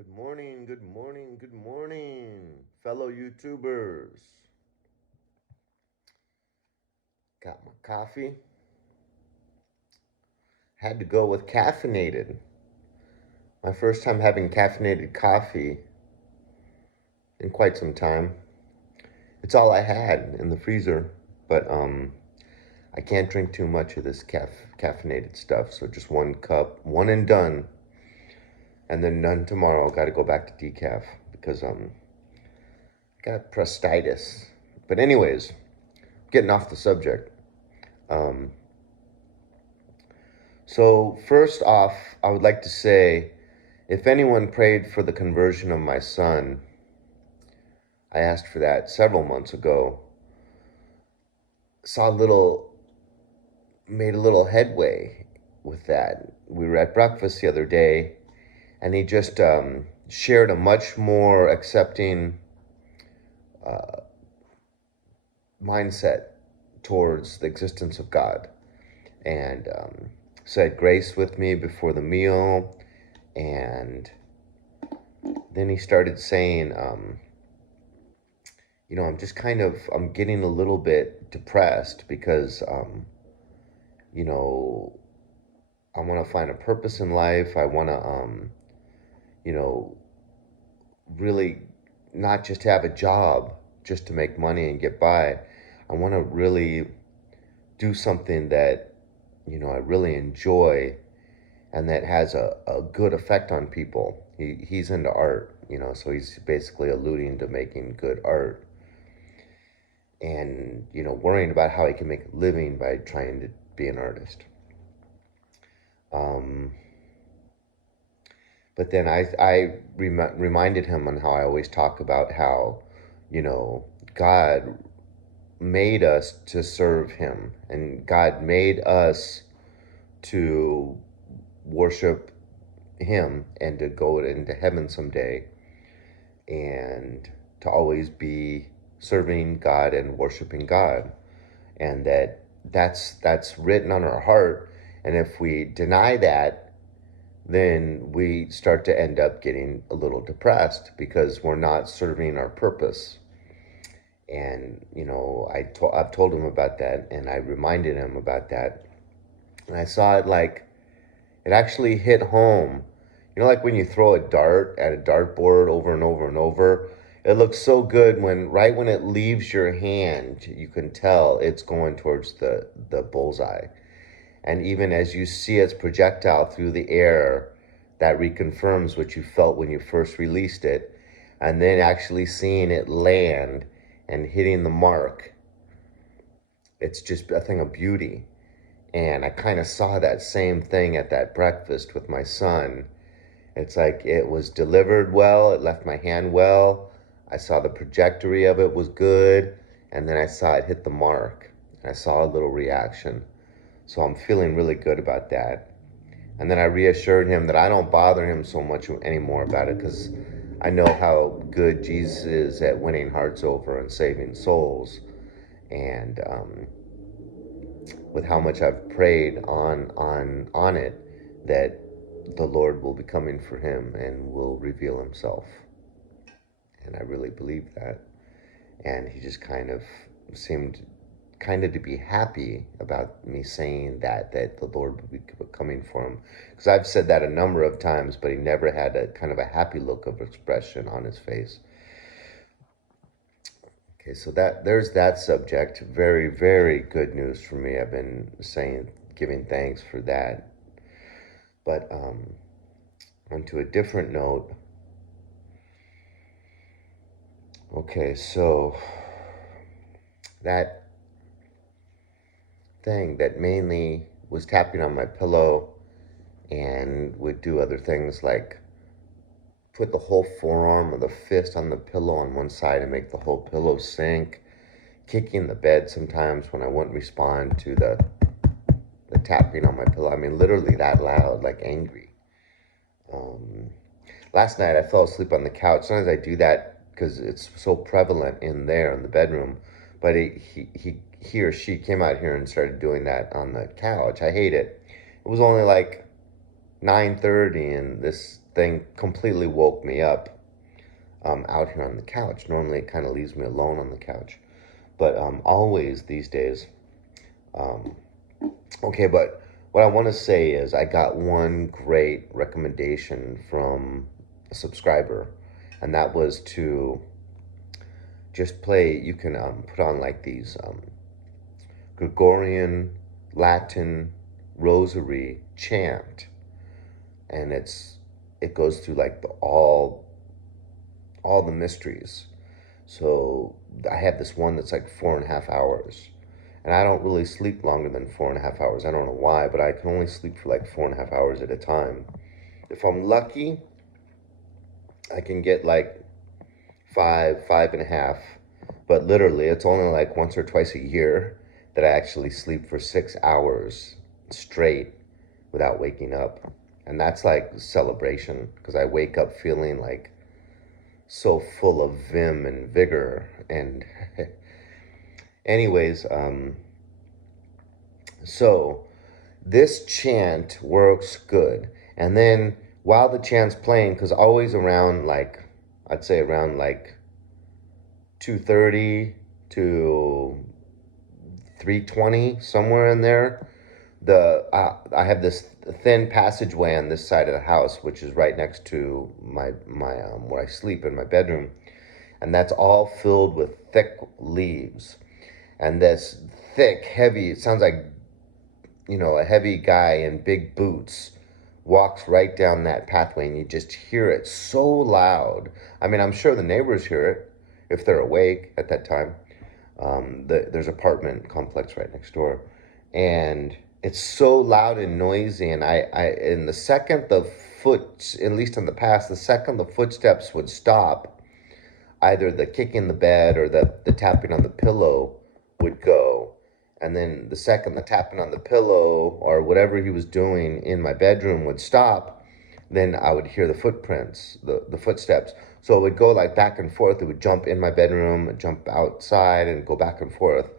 Good morning, good morning, good morning, fellow YouTubers. Got my coffee. Had to go with caffeinated. My first time having caffeinated coffee in quite some time. It's all I had in the freezer, but I can't drink too much of this caffeinated stuff, so just one cup, one and done. And then none tomorrow. Got to go back to decaf because got prostatitis. But anyways, getting off the subject. Um, So, first off, I would like to say if anyone prayed for the conversion of my son, I asked for that several months ago. Made a little headway with that. We were at breakfast the other day, and he just shared a much more accepting uh, mindset towards the existence of God, and said grace with me before the meal, and then he started saying, I'm getting a little bit depressed because, you know, I want to find a purpose in life. I want to, you know, really not just have a job just to make money and get by. I want to really do something that, I really enjoy and that has a good effect on people. He's into art, so he's basically alluding to making good art and worrying about how he can make a living by trying to be an artist. um, but then reminded him on how I always talk about how God made us to serve him, and God made us to worship him and to go into heaven someday, and to always be serving God and worshiping God, and that's written on our heart. And if we deny that, then we start to end up getting a little depressed because we're not serving our purpose. And I've told him about that, and I reminded him about that, and I saw it like it actually hit home. Like when you throw a dart at a dartboard over and over and over, it looks so good when right when it leaves your hand, you can tell it's going towards the bullseye. And even as you see its projectile through the air, that reconfirms what you felt when you first released it. And then actually seeing it land and hitting the mark, it's just a thing of beauty. And I kind of saw that same thing at that breakfast with my son. It's like it was delivered well, it left my hand well. I saw the trajectory of it was good, and then I saw it hit the mark. I saw a little reaction. So I'm feeling really good about that. And then I reassured him that I don't bother him so much anymore about it because I know how good Jesus is at winning hearts over and saving souls. And with how much I've prayed on it, that the Lord will be coming for him and will reveal himself. And I really believe that. And he just kind of seemed kind of to be happy about me saying that the Lord would be coming for him. Because I've said that a number of times, but he never had a kind of a happy look of expression on his face. Okay, so there's that subject. Very, very good news for me. I've been giving thanks for that. But onto a different note. Okay, so that thing that mainly was tapping on my pillow and would do other things like put the whole forearm of the fist on the pillow on one side and make the whole pillow sink, kicking the bed sometimes when I wouldn't respond to the tapping on my pillow. I mean, literally that loud, like angry. Um, Last night I fell asleep on the couch. Sometimes I do that because it's so prevalent in there in the bedroom. But he or she came out here and started doing that on the couch. I hate it. It was only like 9:30, and this thing completely woke me up out here on the couch. Normally it kind of leaves me alone on the couch, but always these days. Um, okay, but what I want to say is I got one great recommendation from a subscriber, and that was to just play. You can put on like these Gregorian Latin rosary chant, and it goes through like all the mysteries. So I have this one that's like 4.5 hours, and I don't really sleep longer than 4.5 hours. I don't know why, but I can only sleep for like 4.5 hours at a time. If I'm lucky, I can get like 5.5, but literally it's only like once or twice a year that I actually sleep for 6 hours straight without waking up. And that's like celebration because I wake up feeling like so full of vim and vigor. And anyways, so this chant works good. And then while the chant's playing, because always around like, I'd say around like 2:30 to 3:20, somewhere in there, I have this thin passageway on this side of the house, which is right next to my where I sleep in my bedroom, and that's all filled with thick leaves. And this thick, heavy, it sounds like, a heavy guy in big boots walks right down that pathway, and you just hear it so loud. I mean, I'm sure the neighbors hear it if they're awake at that time. There's an apartment complex right next door, and it's so loud and noisy. And in the second at least in the past, the second the footsteps would stop, either the kick in the bed or the tapping on the pillow would go. And then the second the tapping on the pillow or whatever he was doing in my bedroom would stop, then I would hear the footprints, the footsteps. So it would go like back and forth. It would jump in my bedroom, jump outside, and go back and forth.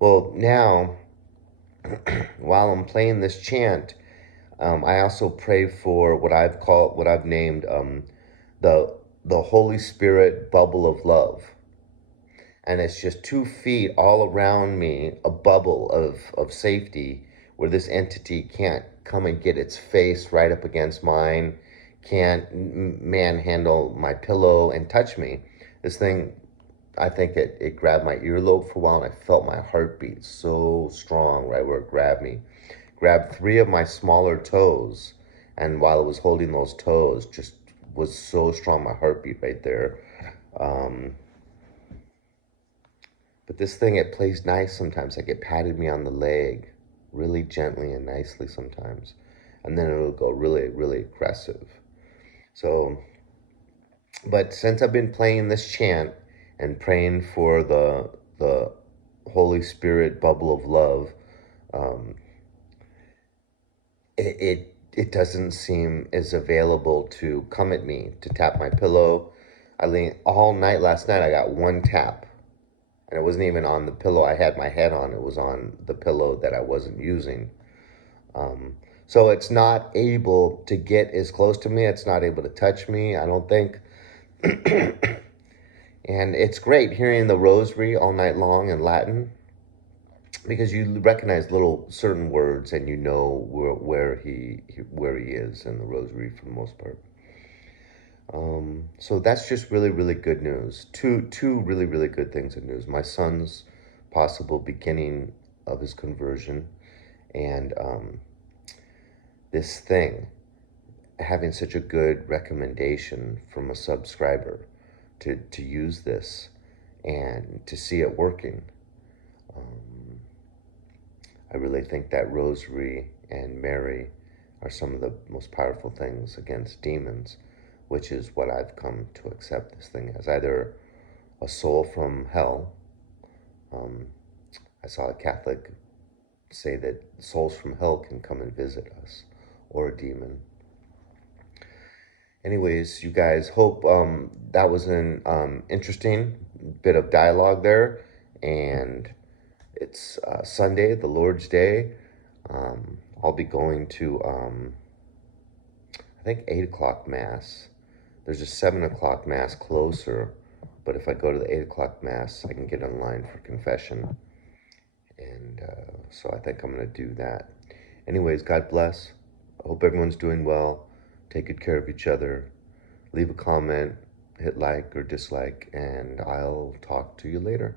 Well, now, while I'm playing this chant, I also pray for what I've named the Holy Spirit bubble of love, and it's just 2 feet all around me, a bubble of safety where this entity can't come and get its face right up against mine, can't manhandle my pillow and touch me. This thing, I think it grabbed my earlobe for a while, and I felt my heartbeat so strong right where it grabbed me. Grabbed 3 of my smaller toes, and while it was holding those toes, just was so strong, my heartbeat right there. Um, but this thing, it plays nice sometimes. Like it patted me on the leg really gently and nicely sometimes. And then it'll go really, really aggressive. So, but since I've been playing this chant and praying for the Holy Spirit bubble of love, um, it doesn't seem as available to come at me to tap my pillow. I lean all night last night. I got one tap, and it wasn't even on the pillow I had my head on. It was on the pillow that I wasn't using. Um, so it's not able to get as close to me. It's not able to touch me, I don't think. And it's great hearing the rosary all night long in Latin because you recognize little certain words and you know where he is in the rosary for the most part. So that's just really, really good news. Two really, really good things in news. My son's possible beginning of his conversion, and this thing, having such a good recommendation from a subscriber to use this and to see it working. Um, I really think that Rosary and Mary are some of the most powerful things against demons, which is what I've come to accept this thing as, either a soul from hell. Um, I saw a Catholic say that souls from hell can come and visit us, or a demon. Anyways, you guys, hope that was an interesting bit of dialogue there. And it's Sunday, the Lord's Day. I'll be going to I think 8 o'clock Mass. There's a 7 o'clock Mass closer, but if I go to the 8 o'clock Mass, I can get online for confession. And so I think I'm going to do that. Anyways, God bless. I hope everyone's doing well. Take good care of each other. Leave a comment, hit like or dislike, and I'll talk to you later.